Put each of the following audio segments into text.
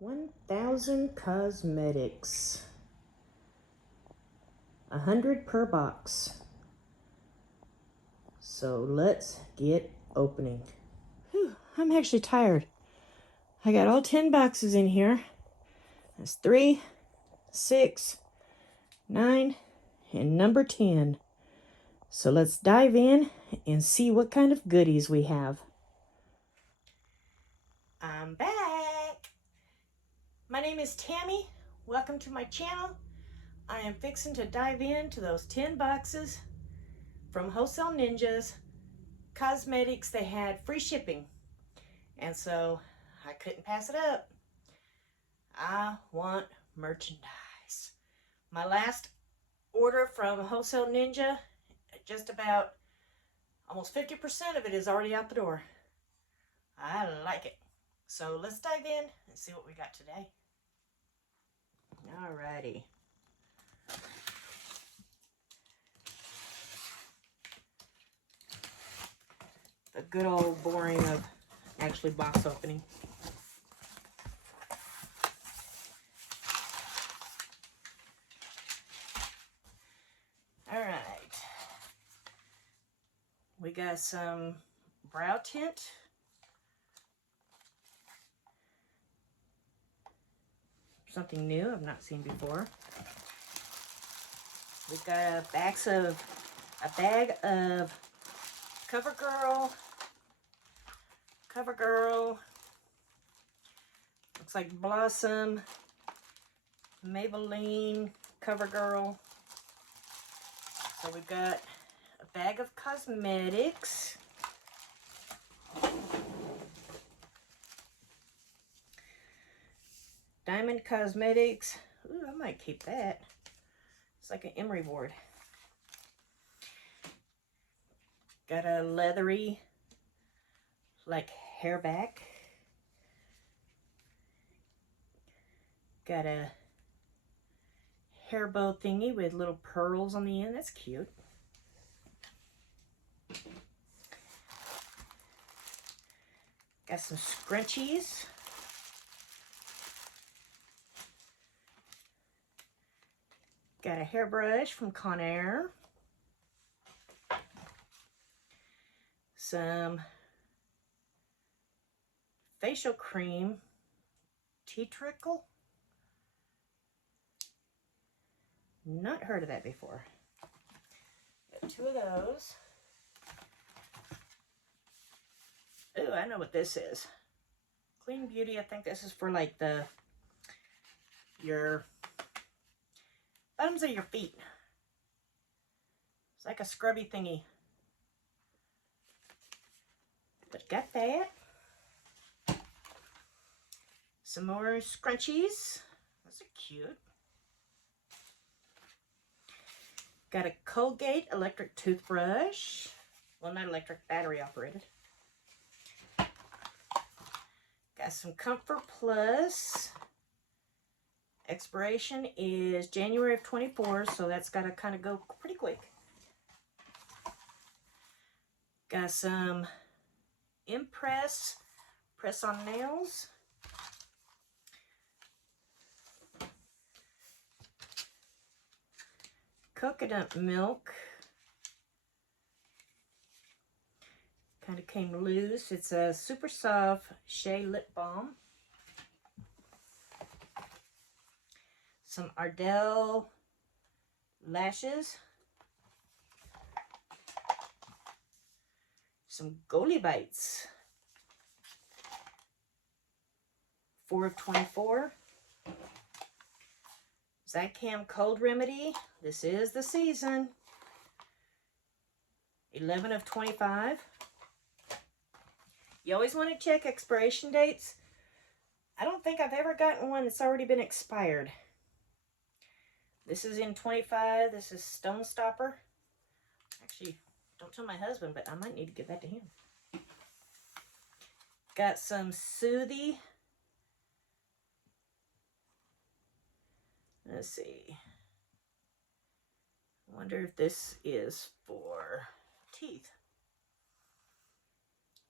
1,000 cosmetics. 100 per box. So let's get opening. Whew, I'm actually tired. I got all 10 boxes in here. That's 3, 6, 9, and number 10. So let's dive in and see what kind of goodies we have. I'm back. My name is Tammy. Welcome to my channel. I am fixing to dive into those 10 boxes from Wholesale Ninjas Cosmetics. They had free shipping, and so I couldn't pass it up. I want merchandise. My last order from Wholesale Ninja, just about almost 50% of it is already out the door. I like it. So let's dive in and see what we got today. Alrighty. The good old boring of actually box opening. Alright. We got some brow tint. Something new I've not seen before. We got a bag of CoverGirl. Looks like Blossom, Maybelline, CoverGirl. So we've got a bag of cosmetics. Diamond Cosmetics. Ooh, I might keep that. It's like an emery board. Got a leathery, like hair back. Got a hair bow thingy with little pearls on the end. That's cute. Got some scrunchies. Got a hairbrush from Conair. Some facial cream, tea trickle. Not heard of that before. Got 2 of those. Ooh, I know what this is. Clean Beauty. I think this is for like your bottoms of your feet. It's like a scrubby thingy. But got that. Some more scrunchies. Those are cute. Got a Colgate electric toothbrush. Well, not electric, battery operated. Got some Comfort Plus. Expiration is January of 24, so that's got to kind of go pretty quick. Got some Impress press-on nails. Coconut milk. Kind of came loose. It's a super soft shea lip balm. Some Ardell lashes. Some Goalie Bites. 4 of 24. Zycam Cold Remedy. This is the season. 11 of 25. You always want to check expiration dates. I don't think I've ever gotten one that's already been expired. This is in 25. This is Stone Stopper. Actually, don't tell my husband, but I might need to give that to him. Got some Soothie. Let's see. I wonder if this is for teeth.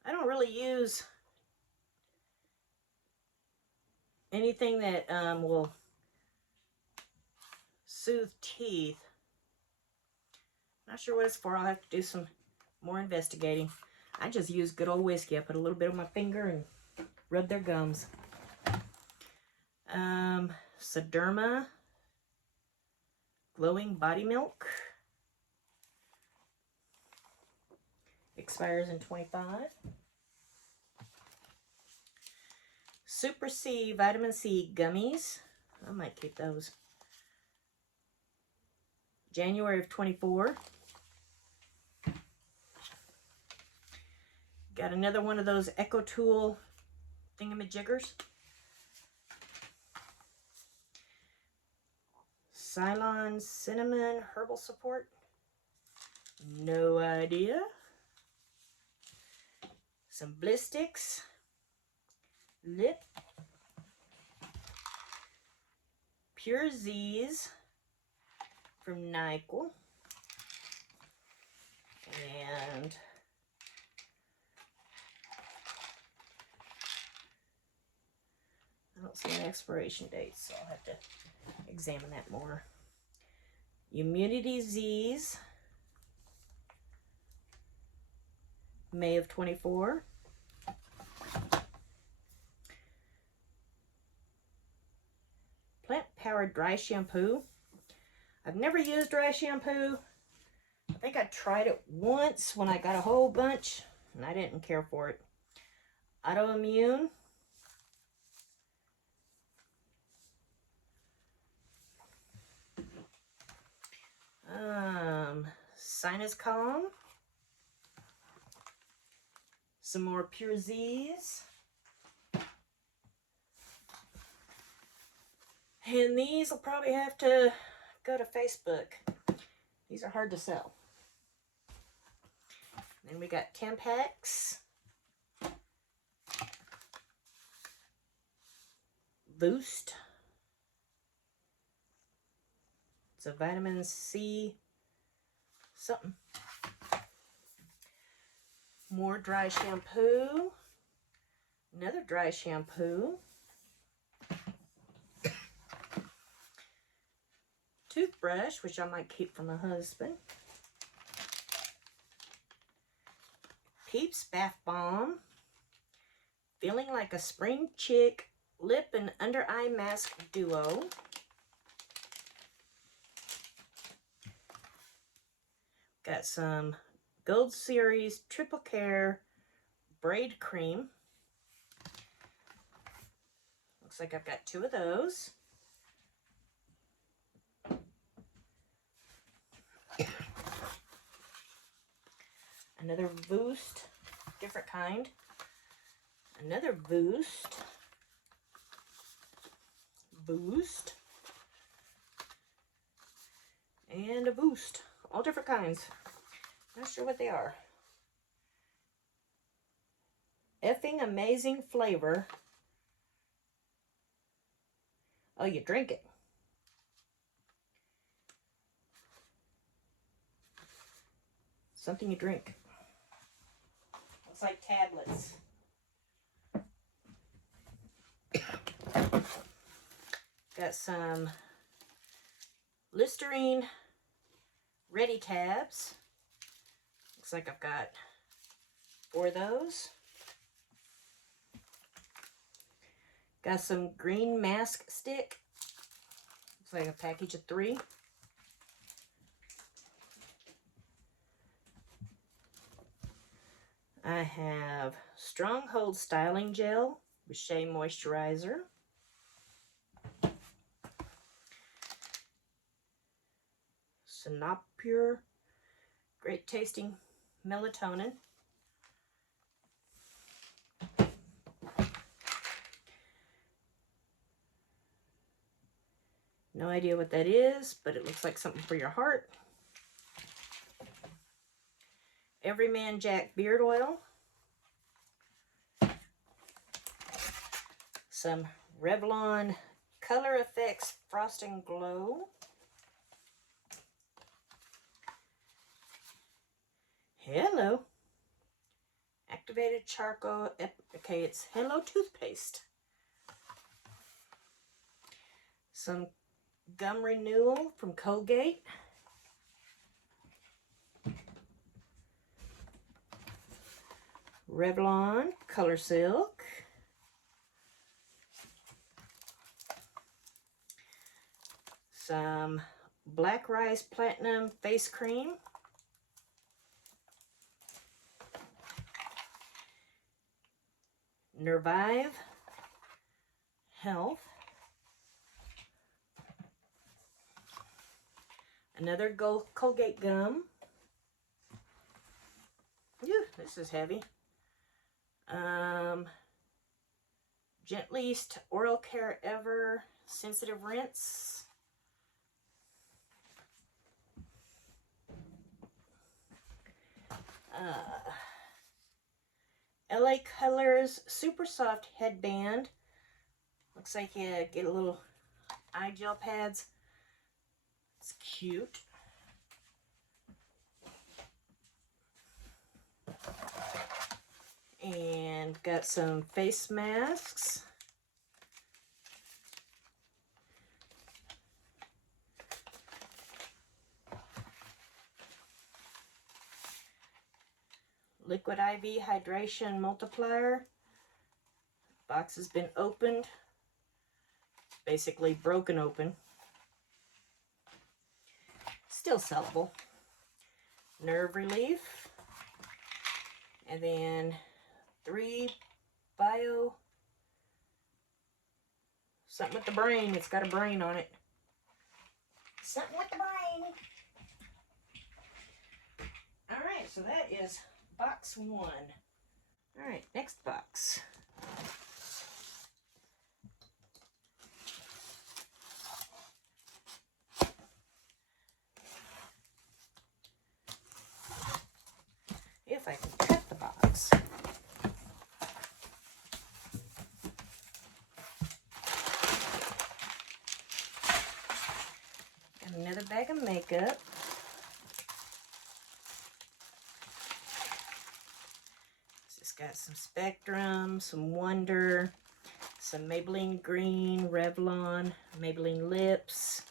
I don't really use anything that will soothe teeth. Not sure what it's for. I'll have to do some more investigating. I just use good old whiskey. I put a little bit on my finger and rub their gums. Sederma Glowing Body Milk. Expires in 25. Super C Vitamin C Gummies. I might keep those. January of 24. Got another one of those Echo Tool thingamajiggers. Ceylon Cinnamon Herbal Support. No idea. Some Blistics. Lip. Pure Z's from NyQuil. And I don't see an expiration date, so I'll have to examine that more. Immunity Z's, May of 24. Plant Powered Dry Shampoo. I've never used dry shampoo. I think I tried it once when I got a whole bunch, and I didn't care for it. Autoimmune. Sinus Calm. Some more Pure Z's. And these will probably have to go to Facebook. These are hard to sell. Then we got Tampax. Boost. It's a vitamin C something. More dry shampoo. Another dry shampoo. Toothbrush, which I might keep for my husband. Peeps Bath Bomb. Feeling Like a Spring Chick Lip and Under Eye Mask Duo. Got some Gold Series Triple Care Braid Cream. Looks like I've got 2 of those. Another Boost, different kind. Another Boost. Boost. And a Boost. All different kinds. Not sure what they are. Effing amazing flavor. Oh, you drink it. Something you drink. Looks like tablets. Got some Listerine Ready tabs. Looks like I've got 4 of those. Got some green mask stick. Looks like a package of 3. I have Stronghold Styling Gel with Shea Moisturizer. Synopure, great tasting melatonin. No idea what that is, but it looks like something for your heart. Everyman Jack Beard Oil. Some Revlon Color Effects Frost and Glow. Hello. Activated charcoal. Okay, it's Hello toothpaste. Some gum renewal from Colgate. Revlon Color Silk. Some Black Rice Platinum Face Cream. Nervive Health. Another Colgate gum. Ew, this is heavy. Gentleast Oral Care Ever Sensitive Rinse. LA Colors Super Soft Headband. Looks like you get a little eye gel pads. It's cute. And got some face masks. Liquid IV Hydration Multiplier. Box has been opened. Basically broken open. Still sellable. Nerve Relief. And then 3 Bio. Something with the brain. It's got a brain on it. Something with the brain. Alright, so that is box 1. Alright, next box. If I can cut the box. And another bag of makeup. It's got some Spectrum, some Wonder, some Maybelline Green, Revlon, Maybelline Lips.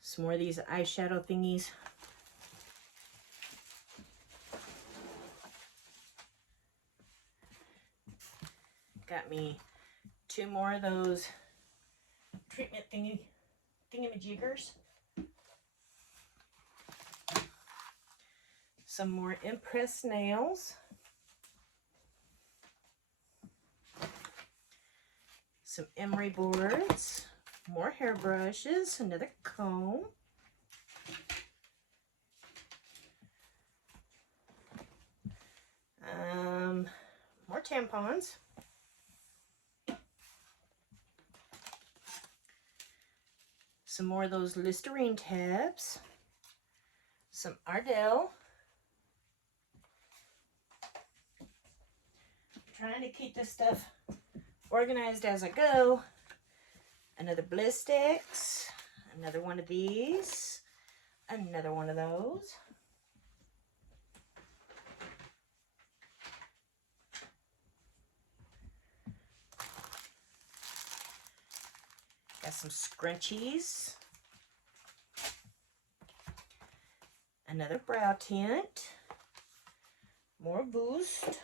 Some more of these eyeshadow thingies. Got me 2 more of those treatment thingamajiggers. Some more Impress nails. Some emery boards. More hairbrushes. Another comb. More tampons. Some more of those Listerine tabs. Some Ardell. Trying to keep this stuff organized as I go. Another Blistex. Another one of these. Another one of those. Got some scrunchies. Another brow tint. More Boost.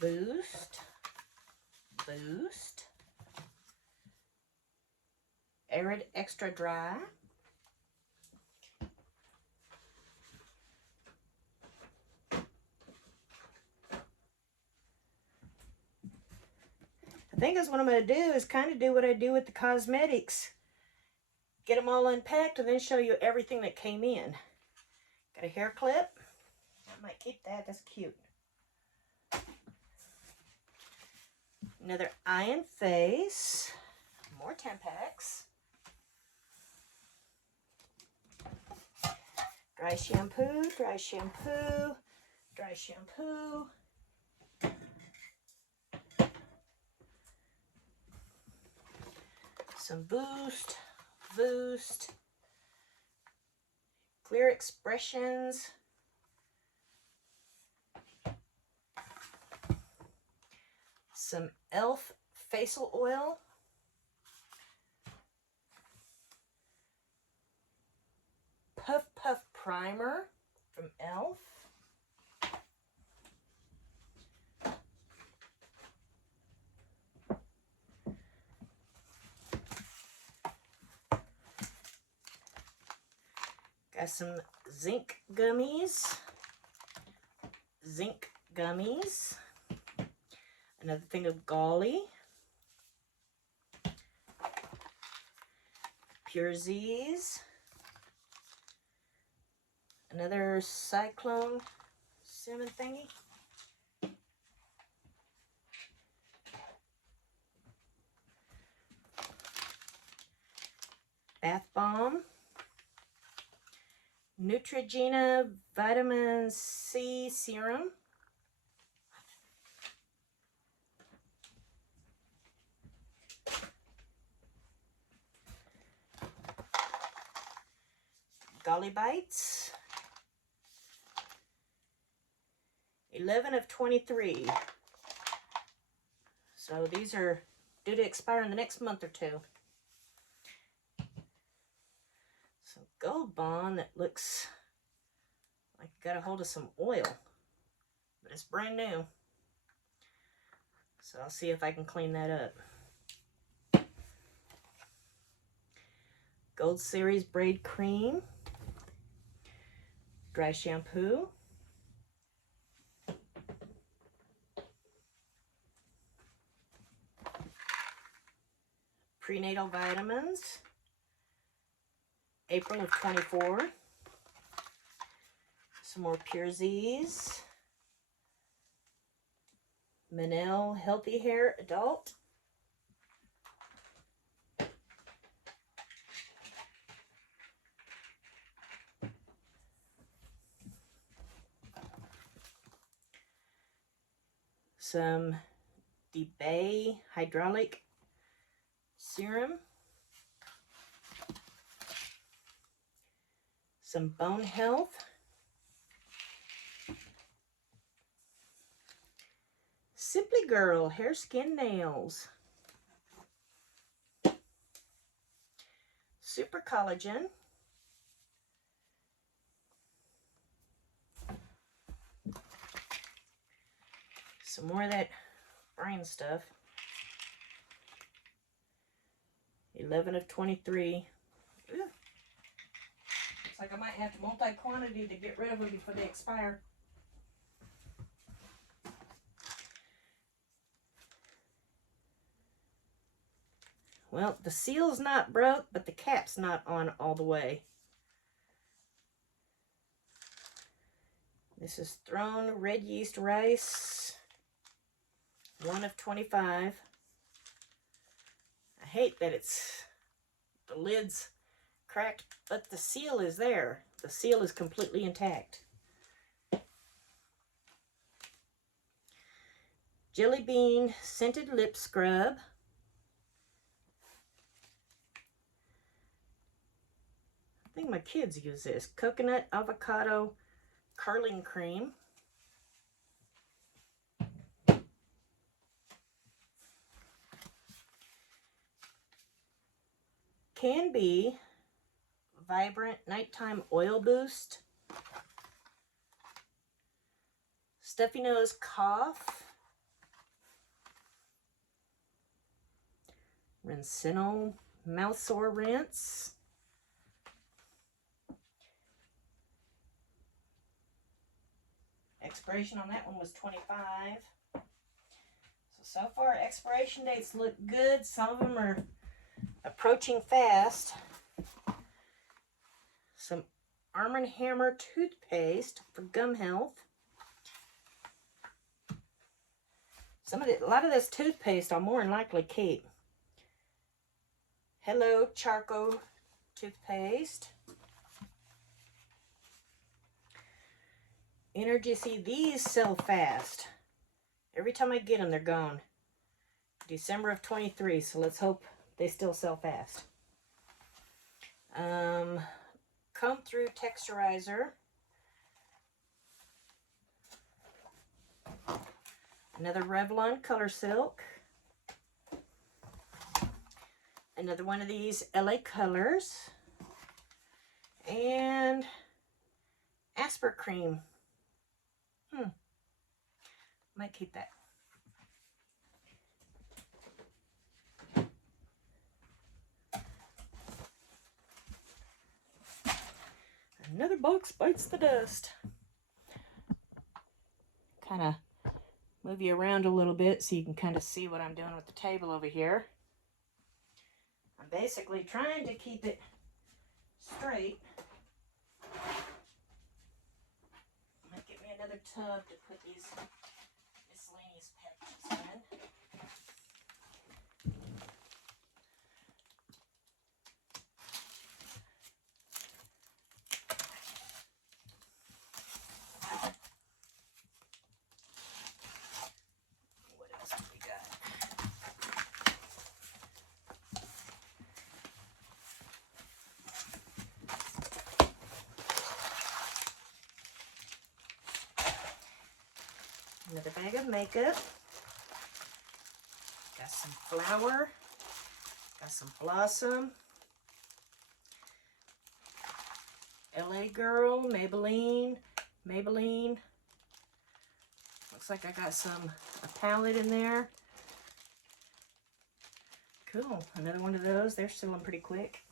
Boost. Boost. Arid Extra Dry. I think that's what I'm going to do, is kind of do what I do with the cosmetics. Get them all unpacked and then show you everything that came in. Got a hair clip. I might keep that. That's cute. Another eye and face. More Tampax. Dry shampoo, dry shampoo, dry shampoo. Some Boost, Boost. Clear Expressions. some e.l.f. facial oil, Puff Puff primer from e.l.f. Got some zinc gummies. Another thing of golly. Pure Z's. Another cyclone cinnamon thingy. Bath bomb. Neutrogena vitamin C serum. Golly Bites. 11 of 23. So these are due to expire in the next month or two. Some Gold Bond that looks like it got a hold of some oil, but it's brand new. So I'll see if I can clean that up. Gold Series Braid Cream. Dry shampoo. Prenatal vitamins. April of 24. Some more Pure Z's. Manel Healthy Hair Adult. Some DeBay Hydraulic Serum. Some Bone Health. Simply Girl Hair, Skin, Nails. Super Collagen. Some more of that brain stuff. 11 of 23. Ugh. Looks like I might have to multi-quantity to get rid of them before they expire. Well, the seal's not broke, but the cap's not on all the way. This is Throne Red Yeast Rice. 1 of 25. I hate that the lid's cracked, but the seal is there. The seal is completely intact. Jelly Bean Scented Lip Scrub. I think my kids use this. Coconut Avocado Curling Cream. Can Be Vibrant Nighttime Oil Boost. Stuffy Nose Cough. Rinsino Mouth Sore Rinse. Expiration on that one was 25. So far expiration dates look good. Some of them are approaching fast. Some Arm & Hammer toothpaste for gum health. A lot of this toothpaste I'll more than likely keep. Hello Charcoal toothpaste. Energy, see, these sell fast. Every time I get them, they're gone. December of 23, so let's hope they still sell fast. Comb Through Texturizer. Another Revlon Color Silk. Another one of these LA Colors. And Asper Cream. Might keep that. Another box bites the dust. Kind of move you around a little bit so you can kind of see what I'm doing with the table over here. I'm basically trying to keep it straight. Might get me another tub to put these miscellaneous packages in. What else do we got? Another bag of makeup. Got some flour. Got some Blossom. LA Girl, Maybelline. Looks like I got a palette in there. Cool, another one of those. They're selling pretty quick.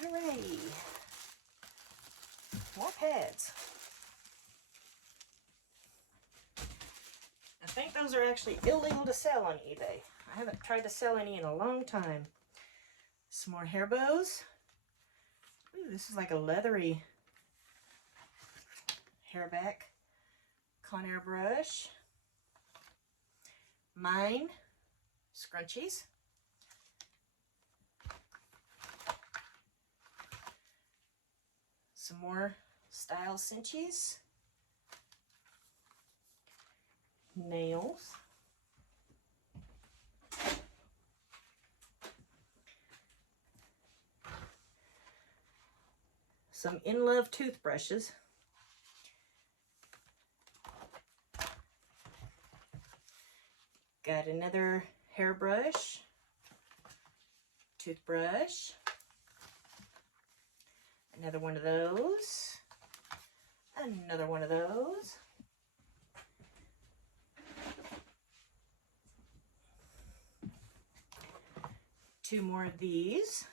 Hooray! More pads. I think those are actually illegal to sell on eBay. I haven't tried to sell any in a long time. Some more hair bows. Ooh, this is like a leathery hair back. Conair brush. Mine scrunchies. Some more Style cinchies. Nails. Some In Love toothbrushes. Got another hairbrush, toothbrush, another one of those, another one of those, two more of these,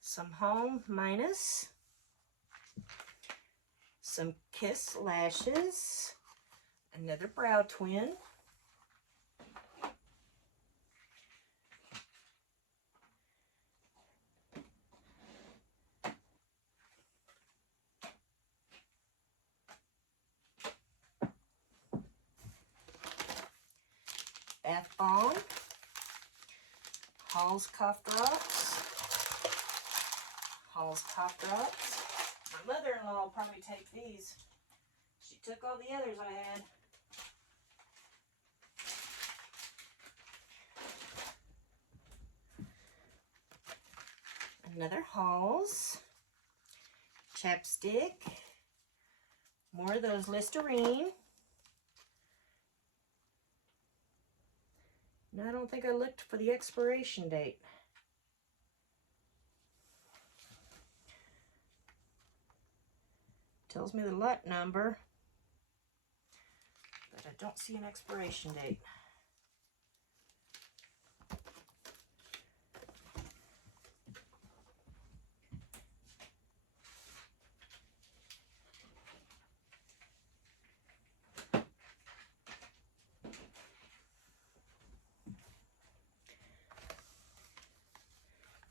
some Home Minus, some Kiss lashes, another brow twin, bath bomb, Hall's cough drops, Hall's cough drops. My mother-in-law will probably take these. She took all the others I had. Another Hall's chapstick, more of those Listerine. No, I don't think I looked for the expiration date. Tells me the lot number, but I don't see an expiration date.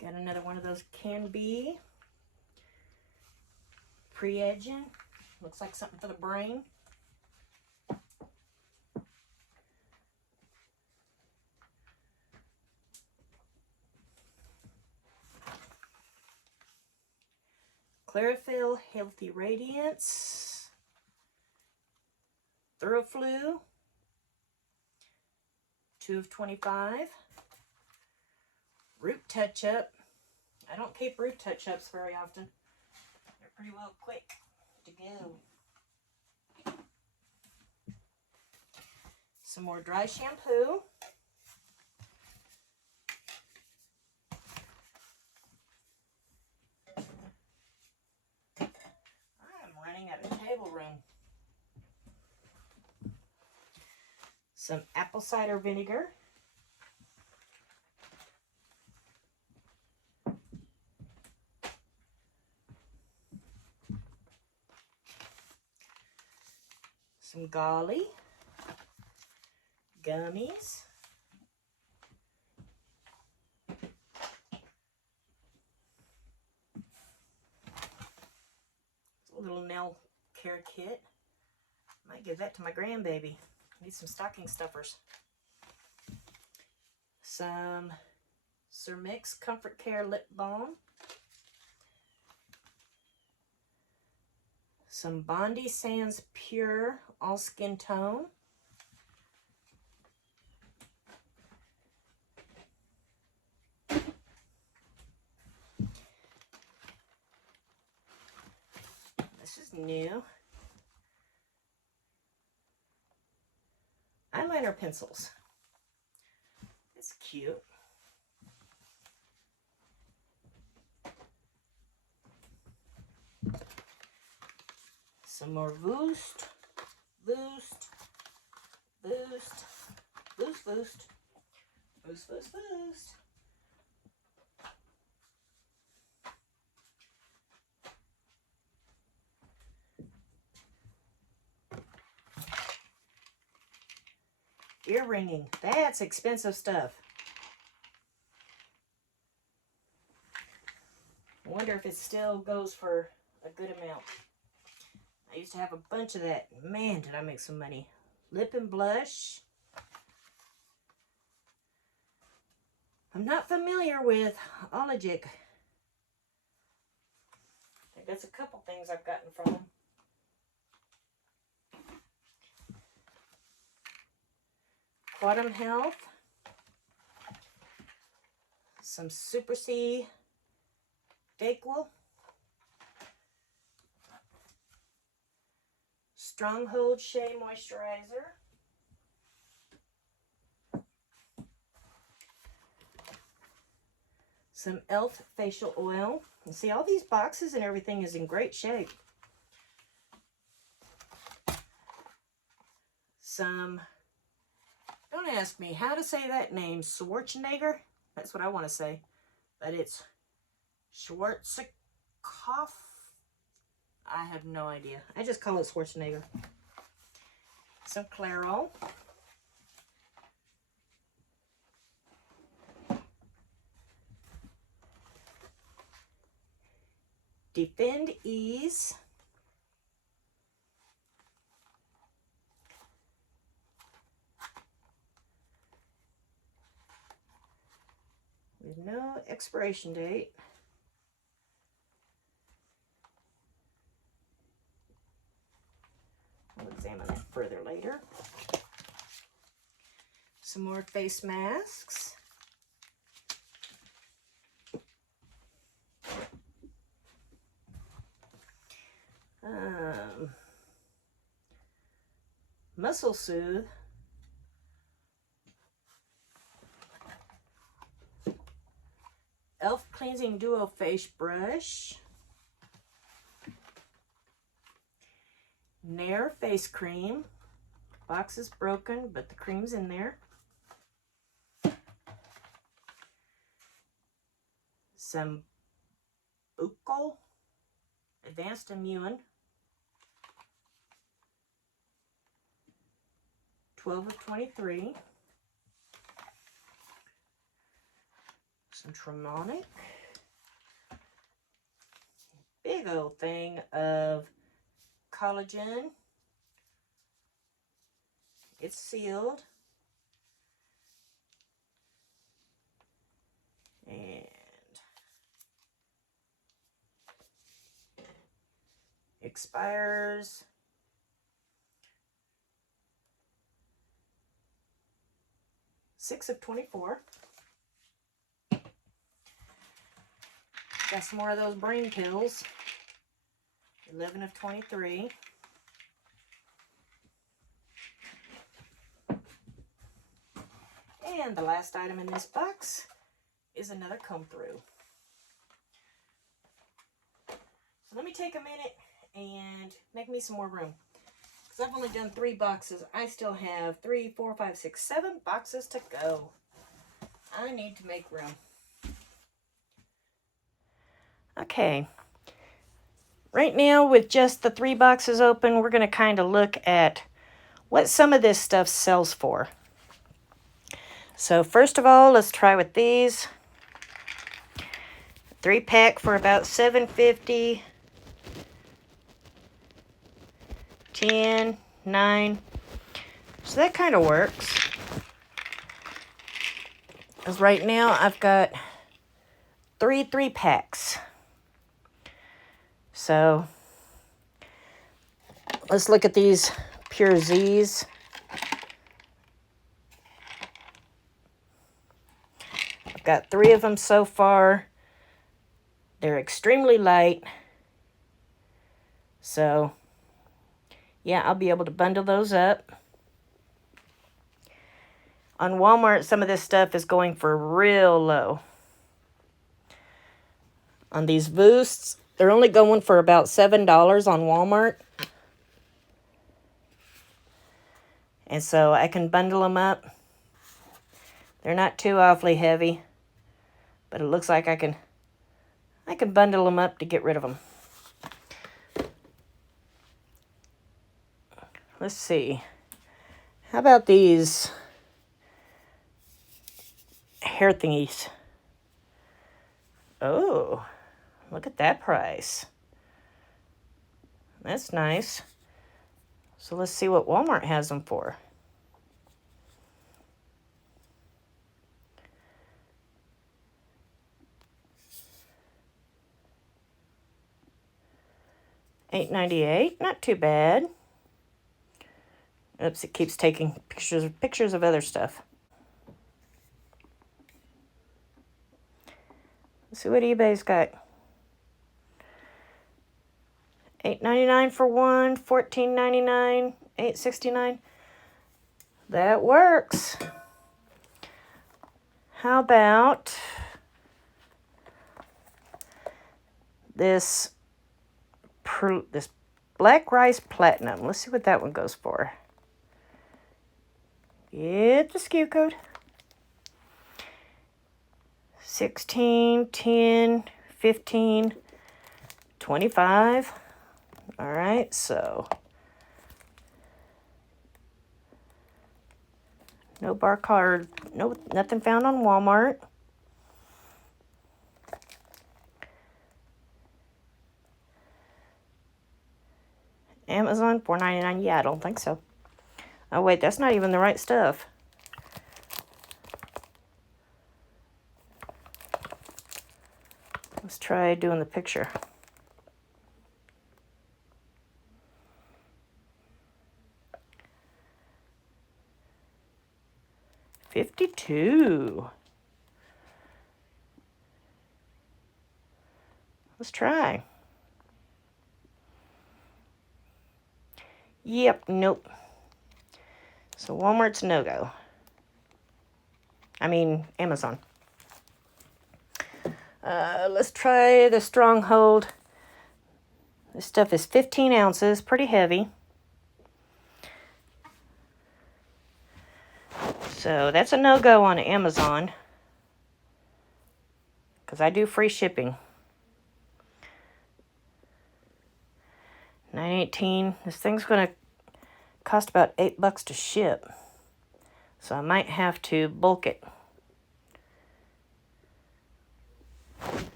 Got another one of those Can Be pre-edging. Looks like something for the brain. Chlorophyll Healthy Radiance. Thoroughflu. 2 of 25. Root touch-up. I don't keep root touch-ups very often. They're pretty well quick to go. Some more dry shampoo. I'm running out of table room. Some apple cider vinegar. Some golly. Gummies. A little nail care kit. Might give that to my grandbaby. Need some stocking stuffers. Some Sir Mix Comfort Care Lip Balm. Some Bondi Sands Pure All Skin Tone. This is new. Eyeliner pencils. It's cute. Some more Boost, Boost, Boost, Boost, Boost, Boost, Boost, Boost. Ear ringing. That's expensive stuff. I wonder if it still goes for a good amount. I used to have a bunch of that. Man, did I make some money. Lip and blush. I'm not familiar with Ologic. I think that's a couple things I've gotten from them. Quantum Health. Some Super C Dayquil. Stronghold Shea Moisturizer. Some e.l.f. facial oil. And see, all these boxes and everything is in great shape. Some, don't ask me how to say that name, Schwarzenegger. That's what I want to say. But it's Schwarzkopf. I have no idea. I just call it Schwarzenegger. Some Clairol. Defend Ease. With no expiration date. I'll examine that further later. Some more face masks. Muscle Soothe. e.l.f. Cleansing Duo Face Brush. Nair Face Cream. Box is broken, but the cream's in there. Some Buccal Advanced Immune. 12 of 23. Some Trimonic. Big old thing of collagen. It's sealed. And expires 6 of 24. Got some more of those brain pills. 11 of 23. And the last item in this box is another come through. So let me take a minute and make me some more room. Because I've only done 3 boxes. I still have 3, 4, 5, 6, 7 boxes to go. I need to make room. Okay. Right now, with just the 3 boxes open, we're going to kind of look at what some of this stuff sells for. So first of all, let's try with these. 3-pack for about $7.50. 10, 9. So that kind of works. Because right now I've got 3 3-packs. So let's look at these Pure Z's. I've got 3 of them so far. They're extremely light. So yeah, I'll be able to bundle those up. On Walmart, some of this stuff is going for real low. On these Boosts, they're only going for about $7 on Walmart. And so I can bundle them up. They're not too awfully heavy, but it looks like I can bundle them up to get rid of them. Let's see. How about these hair thingies? Oh, look at that price. That's nice. So let's see what Walmart has them for. $8.98, not too bad. Oops, it keeps taking pictures of other stuff. Let's see what eBay's got. $8.99 for one, $14.99, $8.69. That works. How about this Black Rice Platinum? Let's see what that one goes for. Get the SKU code. 16, 10, 15, 25. All right, so no barcode, nothing found on Walmart. Amazon, $4.99. Yeah, I don't think so. Oh, wait, that's not even the right stuff. Let's try doing the picture. $52. Let's try. Yep, nope. So Walmart's no-go. I mean, Amazon. Let's try the Stronghold. This stuff is 15 ounces, pretty heavy. So that's a no-go on Amazon, because I do free shipping. $9.18. This thing's going to cost about $8 to ship. So I might have to bulk it.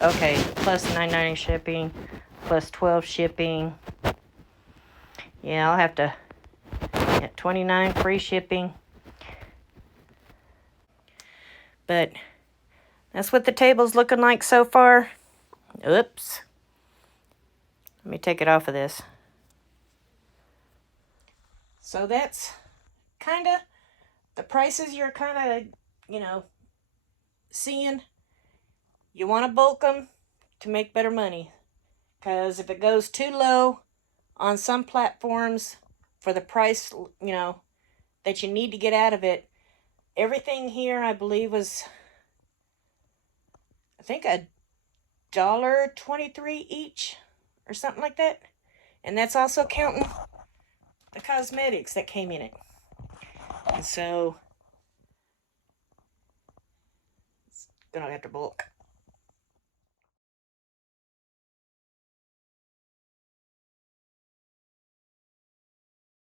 Okay, plus $9.90 shipping, plus 12 shipping. Yeah, I'll have to get $29 free shipping. But that's what the table's looking like so far. Oops. Let me take it off of this. So that's kind of the prices you're kind of, you know, seeing, you want to bulk them to make better money. Because if it goes too low on some platforms for the price, you know, that you need to get out of it, everything here I believe was, I think, $1.23 each or something like that. And that's also counting the cosmetics that came in it. And so it's gonna have to bulk.